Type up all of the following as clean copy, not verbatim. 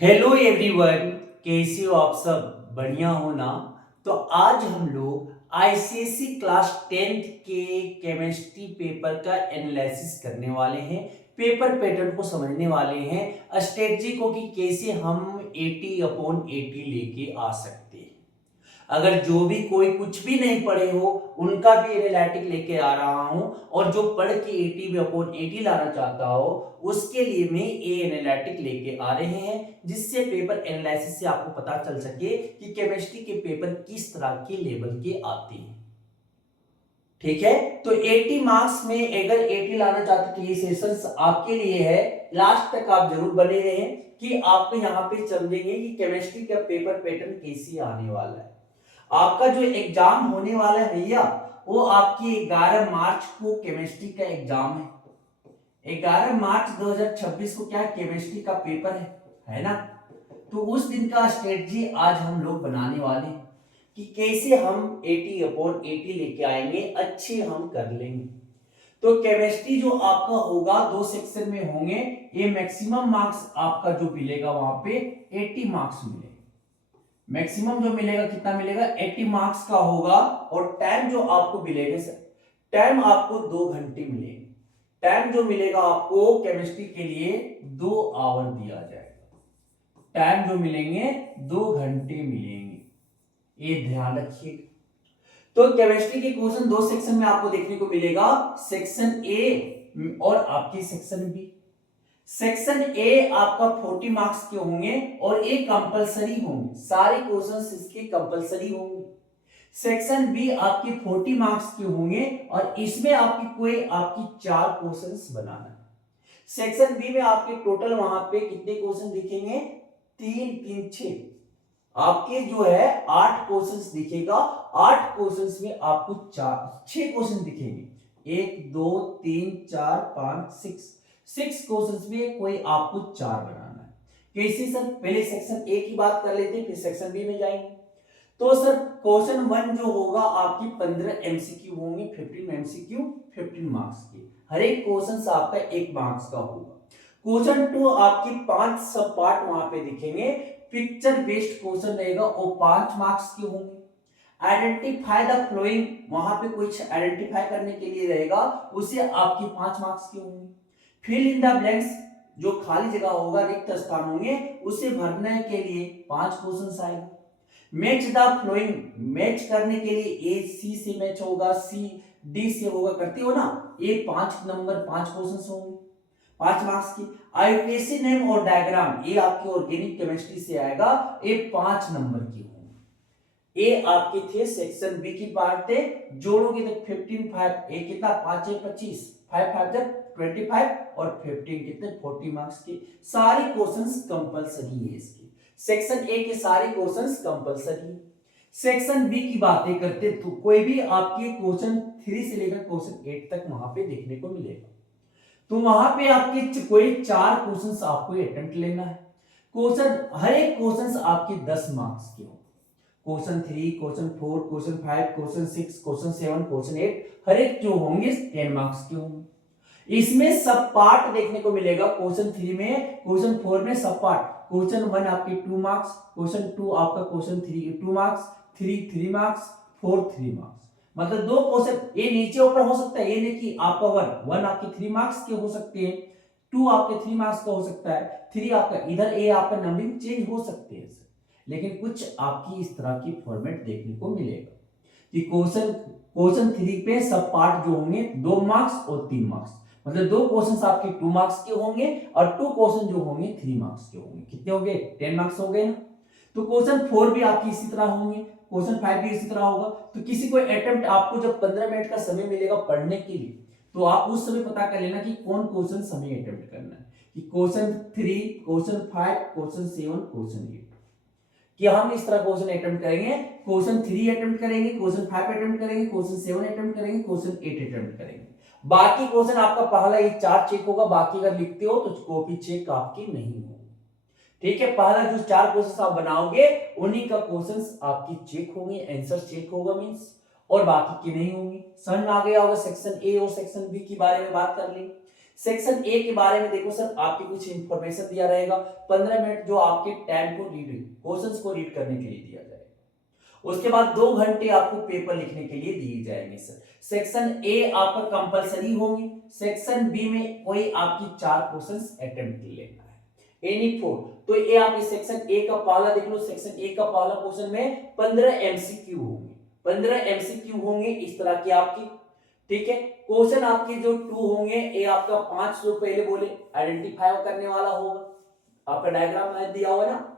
Hello everyone, कैसे हो आप सब? बढ़िया हो ना? तो आज हम लोग आईसीएससी क्लास 10th के केमिस्ट्री पेपर का एनालिसिस करने वाले हैं। पेपर पैटर्न को समझने वाले हैं, स्ट्रेटजी को कि कैसे हम 80/80 लेके आ सकते हैं। अगर जो भी कोई कुछ भी नहीं पढ़े हो उनका भी एनालिटिक लेके आ रहा हूं, और जो पढ़ के 80/80 लाना चाहता हो उसके लिए मैं ये एनालिटिक लेके आ रहे हैं, जिससे पेपर एनालिसिस से आपको पता चल सके कि केमिस्ट्री के पेपर किस तरह के लेवल के आते हैं। ठीक है, तो 80 मार्क्स में अगर 80 लाना चाहते तो ये सेशंस आपके लिए है। लास्ट तक आप जरूर बने रहें कि आपको यहाँ पे समझेंगे कि केमिस्ट्री का पेपर पैटर्न कैसे आने वाला है। आपका जो एग्जाम होने वाला है भैया, वो आपकी 11 मार्च को केमिस्ट्री का एग्जाम है। 11 मार्च 2026 को क्या केमिस्ट्री का पेपर है ना? तो उस दिन का स्ट्रेटजी आज हम लोग बनाने वाले हैं कि कैसे हम 80/80 लेके आएंगे, अच्छे हम कर लेंगे। तो केमिस्ट्री जो आपका होगा 2 सेक्शन में होंगे। ये मैक्सिमम मार्क्स आपका जो मिलेगा वहां पे 80 मार्क्स मिलेगा। मैक्सिमम जो मिलेगा कितना मिलेगा? 80 मार्क्स का होगा। और टाइम जो आपको मिलेगा सर, टाइम आपको 2 घंटे मिलेंगे। टाइम जो मिलेगा आपको केमिस्ट्री के लिए 2 आवर दिया जाएगा। टाइम जो मिलेंगे 2 घंटे मिलेंगे, ये ध्यान रखिएगा। तो केमिस्ट्री के क्वेश्चन 2 सेक्शन में आपको देखने को मिलेगा, सेक्शन ए और आपकी सेक्शन बी। सेक्शन ए आपका 40 मार्क्स के होंगे और ये कंपलसरी होंगे, सारे क्वेश्चंस इसके कंपलसरी होंगे। सेक्शन बी आपके 40 मार्क्स के होंगे और इसमें आपकी 4 क्वेश्चंस बनाना है। सेक्शन बी में आपके टोटल वहां पे कितने क्वेश्चन दिखेंगे? 3 3 6, आपके जो है 8 क्वेश्चंस दिखेगा। 8 क्वेश्चंस में आपको 6 क्वेश्चन दिखेंगे। 1 2 3 4 5 6 क्वेश्चंस में कोई आपको 4 बनाना है। कैसे सर? पहले सेक्शन ए की बात कर लेते हैं, फिर सेक्शन बी में जाएंगे। तो सर क्वेश्चन 1 जो होगा आपकी 15 एमसीक्यू होंगे, 15 एमसीक्यू 15 मार्क्स के। हर एक क्वेश्चन आपका 1 मार्क्स का होगा। क्वेश्चन 2 आपकी 5 सब पार्ट वहां पे दिखेंगे। पिक्चर बेस्ड क्वेश्चन रहेगा, वो 5 मार्क्स के होंगे। आइडेंटिफाई द फ्लोइंग, वहां पे कुछ आइडेंटिफाई करने के लिए रहेगा, उसे आपके 5 मार्क्स के होंगे। फिल इन द ब्लैंक्स, जो खाली जगह होगा, रिक्त स्थान होंगे, उसे भरने के लिए 5 क्वेश्चन आएगा। मैच द फ्लोइंग, मैच करने के लिए ए सी से मैच होगा, सी डी से होगा, करते हो ना? ये 5 नंबर 5 क्वेश्चन होंगे, 5 मार्क्स की। आईयूपीएसी नेम और डायग्राम, ये आपकी ऑर्गेनिक केमिस्ट्री से आएगा, ये 5 नंबर की होंगे। ये आपके थे सेक्शन बी की पार्ट थे। जोड़ोगे तो 15 5, ये कितना? 5 25, 5 5 जब 25 और 15 कितने? 40 मार्क्स के। सारे क्वेश्चंस कंपलसरी है इसके। सेक्शन ए के सारे क्वेश्चंस कंपलसरी। सेक्शन बी की बातें करते तो कोई भी आपके क्वेश्चन 3 से लेकर क्वेश्चन 8 तक वहां पे देखने को मिलेगा। तो वहां पे आपके कोई 4 क्वेश्चंस आपको अटेम्प्ट लेना है। क्वेश्चन, हर एक क्वेश्चंस आपके 10 मार्क्स के हो। Question 3, question 4, question 5, question 6, question 7, question 8, हर एक जो होंगे 10 मार्क्स के होंगे। इसमें सब पार्ट देखने को मिलेगा। क्वेश्चन 3 में, क्वेश्चन 4 में सब पार्ट। क्वेश्चन 1 आपके 2 मार्क्स, क्वेश्चन 2 आपका क्वेश्चन 3 2 मार्क्स, 3 3 मार्क्स, 4 3 मार्क्स। मतलब 2 क्वेश्चन ये नीचे ऊपर हो सकता है, ये नहीं कि आपका 1 आपके 3 मार्क्स के हो सकते हैं, 2 आपके 3 मार्क्स का हो सकता है, 3 आपका इधर, ए आपका नंबरिंग चेंज हो सकते हैं। लेकिन कुछ आपकी इस तरह की फॉर्मेट देखने को मिलेगा कि क्वेश्चन 3 पे सब पार्ट जो होंगे 2 मार्क्स और 3 मार्क्स, मतलब 2 क्वेश्चंस आपके 2 मार्क्स के होंगे और 2 क्वेश्चन जो होंगे 3 मार्क्स के होंगे। कितने हो गए? 10 मार्क्स हो गए ना। तो क्वेश्चन 4 भी आपकी इसी तरह होंगे, क्वेश्चन 5 भी इसी तरह होगा। तो किसी को अटेम्प्ट, आपको जब 15 मिनट का समय मिलेगा पढ़ने के लिए, तो आप उस समय पता कर लेना कि कौन क्वेश्चन समय अटेम्प्ट करना है, कि क्वेश्चन 3, क्वेश्चन 5, क्वेश्चन 7, क्वेश्चन 8, कि हम इस तरह क्वेश्चन अटेम्प्ट करेंगे। क्वेश्चन 3 अटेम्प्ट करेंगे, क्वेश्चन 5 अटेम्प्ट करेंगे, क्वेश्चन 7 अटेम्प्ट करेंगे, क्वेश्चन 8 अटेम्प्ट करेंगे। बाकी क्वेश्चन आपका पहला ये 4 चेक होगा, बाकी अगर लिखते हो तो कॉपी चेक आपकी नहीं होगी। ठीक है, पहला जो 4 क्वेश्चन आप बनाओगे उन्हीं का क्वेश्चन आपकी चेक होंगे, आंसर चेक होगा मींस, और बाकी की नहीं होंगी। समझ में आ गया होगा। सेक्शन ए और सेक्शन बी के बारे में बात कर ली। सेक्शन ए के बारे में देखो सर, आपके कुछ इंफॉर्मेशन दिया रहेगा, 15 मिनट जो आपके टाइम को क्वेश्चंस को रीड करने के लिए दिया जाएगा। उसके बाद 2 घंटे आपको पेपर लिखने के लिए दिए जाएंगे सर। सेक्शन ए आपका कंपलसरी होंगे, सेक्शन बी में कोई आपकी 4 क्वेश्चंस अटेम्प्ट लेना है, एनी 4। तो ये आपके सेक्शन ए का पहला देख लो, सेक्शन ए का पहला क्वेश्चन में 15 एमसीक्यू होंगे, 15 एमसीक्यू होंगे इस तरह की आपकी, ठीक है। क्वेश्चन आपके जो 2 होंगे, ये आपका 5 जो पहले बोले आइडेंटिफाई करने वाला होगा, आपका डायग्राम में दिया हुआ ना।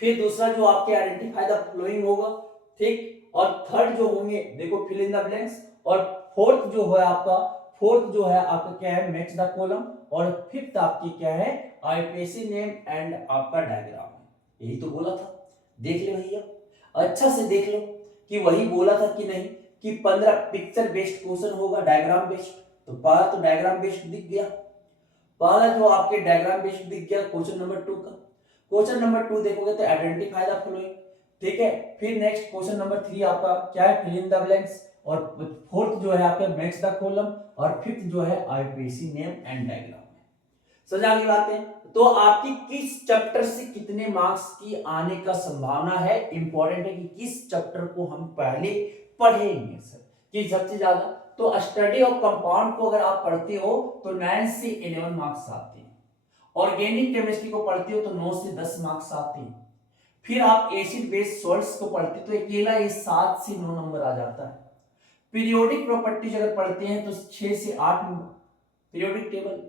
फिर दूसरा जो आपके आइडेंटिफाई द फ्लोइंग होगा, ठीक। और थर्ड जो होंगे देखो फिल इन द ब्लैंक्स, और फोर्थ जो है आपका क्या है मैच द कॉलम, और फिफ्थ आपकी क्या है आईपीएसी नेम एंड आपका डायग्राम है। यही तो बोला था, देख ले भैया, अच्छा से देख लो कि वही बोला था कि नहीं, कि 15 पिक्चर बेस्ड क्वेश्चन होगा, डायग्राम बेस्ड। तो पहला तो डायग्राम बेस्ड दिख गया, पहला जो आपके डायग्राम बेस्ड दिख गया क्वेश्चन नंबर 2 का। क्वेश्चन नंबर 2 देखोगे तो आइडेंटिफाई द फॉलोइंग, ठीक है। फिर नेक्स्ट क्वेश्चन नंबर 3 आपका क्या है फिल इन द ब्लैंक्स, और फोर्थ जो है आपका मैच द कॉलम, और फिफ्थ जो है आईपीसी नेम एंड डायग्राम। समझ आ गई बातें। तो आपकी किस चैप्टर से कितने मार्क्स की आने का संभावना है, इंपॉर्टेंट है कि किस चैप्टर को हम पहले पढ़ेंगे सर, कि सबसे ज्यादा। तो स्टडी ऑफ कंपाउंड को अगर आप पढ़ते हो तो 9 से 11 मार्क्स आते हैं, ऑर्गेनिक केमिस्ट्री को पढ़ते हो तो 9 से 10 मार्क्स आते हैं। फिर आप एसिड बेस सॉल्ट्स को पढ़ते हो तो अकेला ये 7 से 9 नंबर आ जाता है। पीरियोडिक प्रॉपर्टीज अगर पढ़ते हैं तो 6 से 8 पीरियोडिक टेबल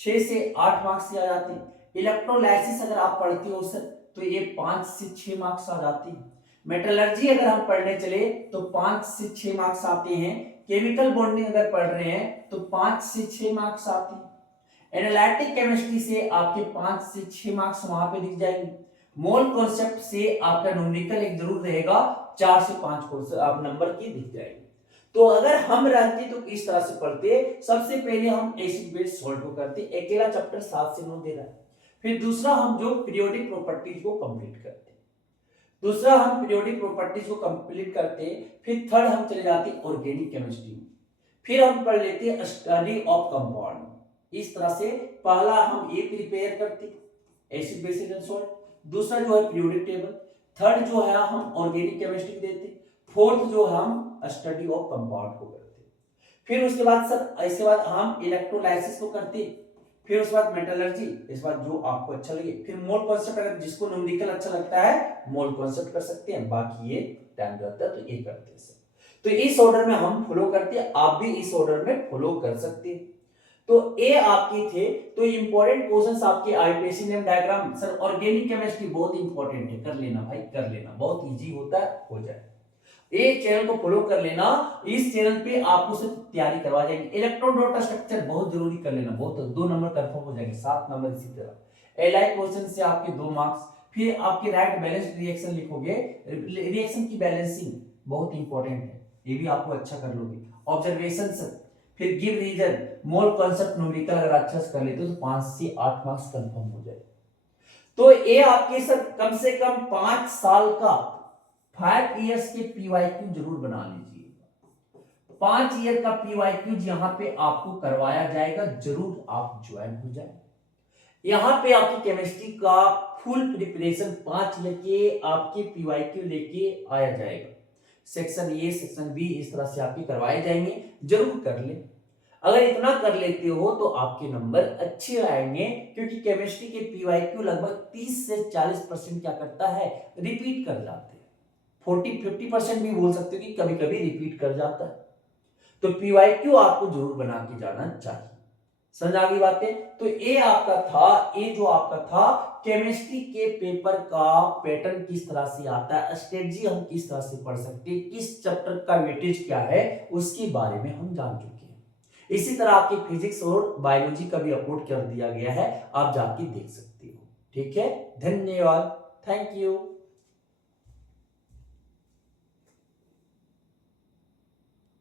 6 से 8 मार्क्स आ जाते हैं। इलेक्ट्रोलाइसिस अगर आप पढ़ते हो सर तो ये 5 से 6 मार्क्स आ जाते हैं। मेटलर्जी अगर हम पढ़ने चले तो 5 से 6 मार्क्स आते हैं। केमिकल बॉन्डिंग अगर पढ़ रहे हैं तो 5 से 6 मार्क्स आते हैं। एनालिटिक केमिस्ट्री से आपके 5 से 6 मार्क्स वहां पे दिख जाएंगे। मोल कॉन्सेप्ट से आपका न्यूमेरिकल एक जरूर रहेगा, 4 से 5 आप नंबर की दिख जाएगी। तो अगर हम रहते तो इस तरह से पढ़ते, सबसे पहले हम एसिड बेस सॉल्ट को करते, अकेला चैप्टर 7 से 9 दे रहा है। फिर दूसरा हम जो पीरियोडिक प्रॉपर्टीज को कंप्लीट करते, फिर थर्ड हम चले जाते ऑर्गेनिक केमिस्ट्री, फिर हम पढ़ लेते स्टडी ऑफ कंपाउंड। इस तरह से पहला हम ये प्रिपेयर करते एसिड बेस एंड सॉल्ट, दूसरा जो है पीरियोडिक टेबल, थर्ड जो है हम ऑर्गेनिक केमिस्ट्री देते, फोर्थ जो हम स्टडी ऑफ कंपाउंड को करते। फिर उसके बाद सर इसके बाद हम इलेक्ट्रोलाइसिस को करते, फिर उसके बाद मेटलर्जी, इस बात जो आपको अच्छा लगे, फिर मोल कॉन्सेप्ट, अगर जिसको न्यूमेरिकल अच्छा लगता है मोल कॉन्सेप्ट कर सकते हैं, बाकी ये टाइम रहता है तो ये करते हैं सर। तो इस ऑर्डर में हम फॉलो करते हैं, आप भी इस ऑर्डर में फॉलो कर सकते हैं। तो ये आपके थे, तो इंपॉर्टेंट क्वेश्चंस आपके IPC name diagram sir, organic chemistry बहुत इंपॉर्टेंट है, कर लेना भाई कर लेना, बहुत इजी होता है, हो जाए। एक चैनल को फॉलो कर लेना, इस चैनल पे आपको सिर्फ तैयारी करवा जाएंगे। इलेक्ट्रॉन डाटा स्ट्रक्चर बहुत जरूरी कर लेना, बहुत 2 नंबर कंफर्म हो जाएंगे, 7 नंबर इसी तरह। एलाइक क्वेश्चन से आपके 2 मार्क्स, फिर आपके राइट बैलेंस्ड रिएक्शन लिखोगे, रिएक्शन की बैलेंसिंग बहुत इंपॉर्टेंट है, ये भी आपको अच्छा कर लोगे। ऑब्जर्वेशन फिर give reason, mole concept numerical अगर अच्छा से कर लेते हो तो 5 से 8 मार्क्स कंफर्म हो जाए। तो ये आपके सर कम से कम 5 साल का 5 इयर्स के पीवाईक्यू जरूर बना लीजिए। 5 ईयर का पीवाईक्यू यहाँ पे आपको करवाया जाएगा, जरूर आप ज्वाइन हो जाए। यहाँ पे आपकी केमिस्ट्री का फुल प्रिपरेशन 5 ईयर के आपके पीवाईक्यू लेके आया जाएगा। सेक्शन ए सेक्शन बी इस तरह से आपके करवाए जाएंगे, जरूर कर ले। अगर इतना कर लेते हो तो आपके नंबर अच्छे आएंगे, क्योंकि केमिस्ट्री के पीवाईक्यू लगभग 30 से 40% क्या करता है रिपीट कर जाते हैं, 40-50% भी बोल सकते हो कि कभी कभी रिपीट कर जाता है। तो पीवाईक्यू आपको जरूर बना के जाना चाहिए। समझ आ गई बातें। तो ये आपका था, ये जो आपका था केमिस्ट्री के पेपर का पैटर्न किस तरह से आता है, स्ट्रेटजी हम किस तरह से पढ़ सकते हैं, किस चैप्टर का वेटेज क्या है, उसके बारे में हम जान चुके हैं। इसी तरह आपके फिजिक्स और बायोलॉजी का भी अपलोड कर दिया गया है, आप जाके देख सकते हो। ठीक है, धन्यवाद, थैंक यू।